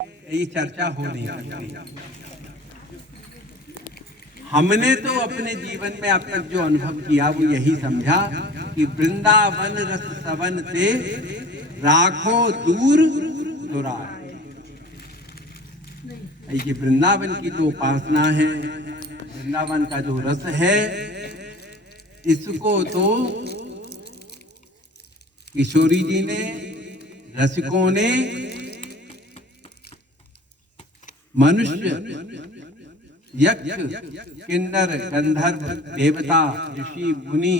ये चर्चा हो नहीं सकती। हमने तो अपने जीवन में अब तक जो अनुभव किया वो यही समझा कि वृंदावन रस सवन से राखो दूर दुराए। ये वृंदावन की जो उपासना है, वृंदावन का जो रस है, इसको तो किशोरी जी ने, रसिकों ने, मनुष्य, यक्ष, किन्नर, गंधर्व, देवता, ऋषि, मुनि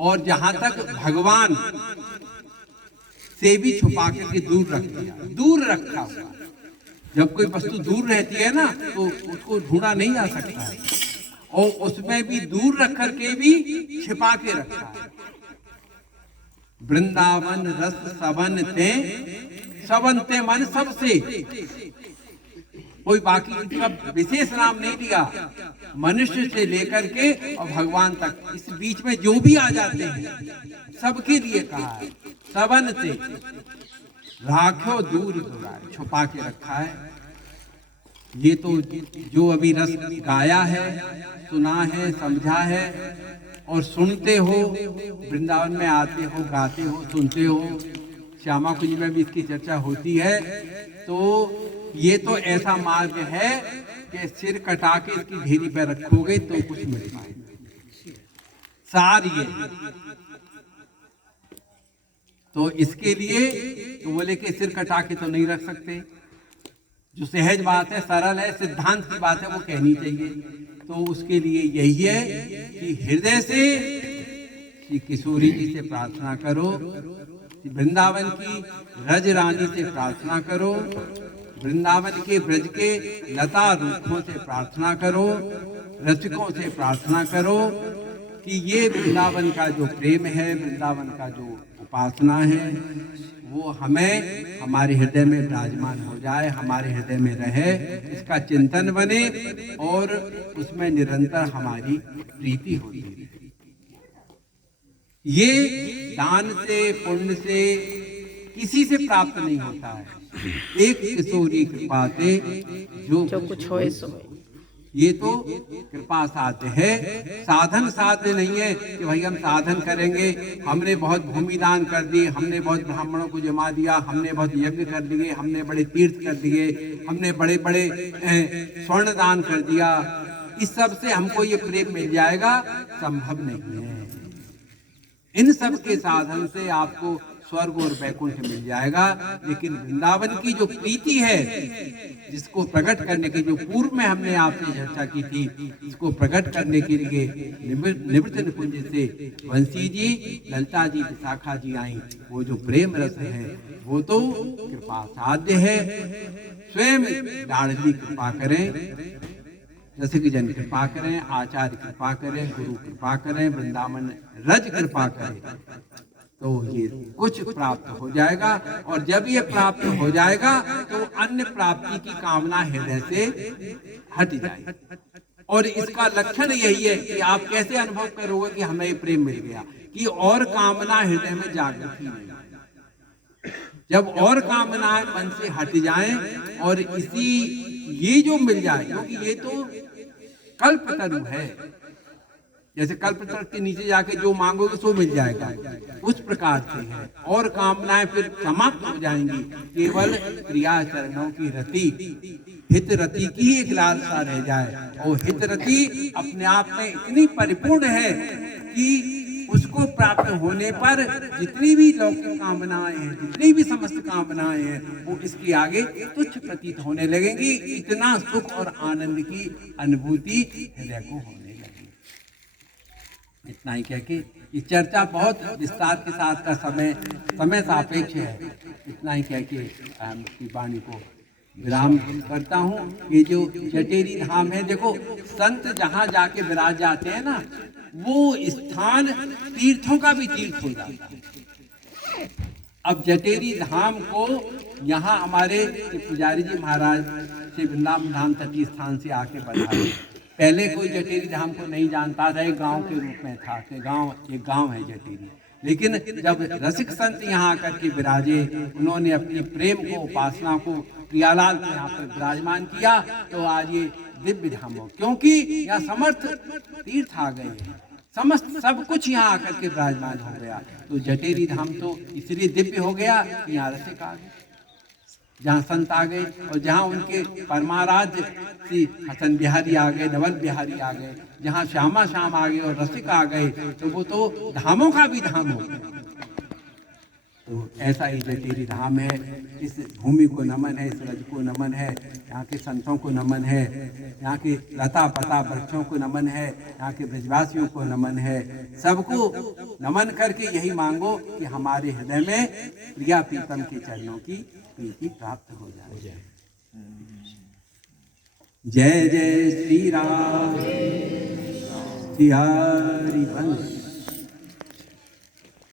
और जहां तक भगवान से भी छुपा करके दूर रख दिया, दूर रखा हुआ। जब कोई वस्तु दूर रहती है ना तो उसको ढूंढा नहीं जा सकता है, और उसमें भी दूर रख करके भी छिपा के रखा है। वृंदावन रस सवन ते, सवन ते मन सबसे, कोई बाकी सब विशेष नाम नहीं दिया, मनुष्य से लेकर के और भगवान तक, इस बीच में जो भी आ जाते हैं सबके लिए कहा है। सवन से राखो दूर दुराए, छुपा के रखा है। ये तो जो अभी रस गाया है, सुना है, समझा है और सुनते हो, वृंदावन में आते हो, गाते हो, सुनते हो, श्यामा कुंज में भी इसकी चर्चा होती है। तो ये तो ऐसा मार्ग है कि सिर कटा के इसकी ढेरी पर रखोगे तो कुछ मिल पाएगा। सार ये तो इसके लिए तो बोले कि सिर कटा के तो नहीं रख सकते, जो सहज बात है, सरल है, सिद्धांत की बात है, वो कहनी चाहिए। तो उसके लिए यही है कि हृदय से श्री किशोरी जी से प्रार्थना करो, वृंदावन की रज रानी से प्रार्थना करो, वृंदावन के ब्रज के लता रूपों से प्रार्थना करो, रसिकों से प्रार्थना करो कि ये वृंदावन का जो प्रेम है, वृंदावन का जो उपासना है, वो हमें हमारे हृदय में विराजमान हो जाए, हमारे हृदय में रहे, इसका चिंतन बने और उसमें निरंतर हमारी प्रीति होती रहे। ये दान से, पुण्य से, किसी से प्राप्त नहीं होता है। एक किशोरी कृपा से जो कुछ होए सो, ये तो कृपा साध्य है, साधन साध्य नहीं है कि भाई हम साधन करेंगे, हमने बहुत भूमि दान कर दी, हमने बहुत ब्राह्मणों को जमा दिया, हमने बहुत यज्ञ कर दिए, हमने बड़े तीर्थ कर दिए, हमने बड़े बड़े स्वर्ण दान कर दिया, इस सब से हमको ये प्रेम मिल जाएगा, संभव नहीं है। इन सब के साधन से आपको स्वर्ग और वैकुंठ मिल जाएगा, लेकिन वृंदावन की जो प्रीति है, जिसको प्रकट करने की, जो पूर्व में हमने आपसे चर्चा की थी, इसको प्रकट करने के लिए निवृत्त निकुंज से वंशी जी, ललिता जी, विशाखा जी आई। वो जो प्रेम रस है वो तो कृपा साध्य है। स्वयं लाडली कृपा करें, रसिक जन कृपा करें, आचार्य कृपा करें, गुरु कृपा करें, वृंदावन रज कृपा करें, तो ये कुछ प्राप्त हो जाएगा। और जब ये प्राप्त हो जाएगा तो अन्य प्राप्ति की कामना हृदय से हट जाएगी। और इसका लक्षण यही है कि आप कैसे अनुभव करोगे कि हमें ये प्रेम मिल गया, कि और कामना हृदय में जागृत ही नहीं। जब और कामनाएं मन से हट जाएं और इसी ये जो मिल जाए, क्योंकि ये तो कल्पतरु है, जैसे कल्पतरु के नीचे जाके जो मांगोगे सो मिल जाएगा, उस प्रकार से है। और कामनाएं फिर समाप्त हो जाएंगी, केवल क्रिया चरणों की रति, हित रति की ही एक लालसा रह जाए। और हित रति अपने आप में इतनी परिपूर्ण है कि उसको प्राप्त होने पर जितनी भी लौकिक कामनाएं हैं, जितनी भी समस्त कामनाएं हैं, वो इसके आगे तुच्छ प्रतीत होने लगेंगी। इतना सुख और आनंद की अनुभूति हृदय को होने लगेगी। इतना ही कह के ये चर्चा बहुत विस्तार के साथ का समय सापेक्ष है। इतना ही कह के अपनी वाणी को विराम करता हूँ। ये जो जटेरी धाम है, देखो संत जहाँ जाके विराज जाते हैं ना, वो स्थान तीर्थों का भी तीर्थ हो जाता है। अब जटेरी धाम को यहाँ हमारे पुजारी जी महाराज से वृंदावन धाम तटीय स्थान से आके बढ़ाए। पहले कोई जटेरी धाम को नहीं जानता था, एक गांव के रूप में था कि एक गांव है जटेरी। लेकिन जब रसिक संत यहाँ आकर के विराजे, उन्होंने अपनी प्रेम को, उपासना को प्रियालाल के यहाँ पर विराजमान किया, तो आज ये दिव्य धाम हो, क्योंकि यहाँ समर्थ तीर्थ आ गए हैं, समस्त सब कुछ यहाँ आकर के विराजमान हो गया। तो जटेरी धाम तो इसलिए दिव्य हो गया कि यहाँ रसिक आ गए, जहाँ संत आ गए, और जहाँ उनके परमाराध्य श्री हसन बिहारी आ गए, नवल बिहारी आ गए, जहाँ श्यामा श्याम आ गए और रसिक आ गए, तो वो तो धामों का भी धाम हो गया। तो ऐसा ही जटेरी धाम है। इस भूमि को नमन है, इस रज को नमन है, यहाँ के संतों को नमन है, यहाँ के लता पता वृक्षों को नमन है, यहाँ के ब्रजवासियों को नमन है। सबको नमन करके यही मांगो कि हमारे हृदय में प्रिया प्रीतम के चरणों की प्रीति प्राप्त हो जाए। जय जय श्री राम, श्री हरि वंश।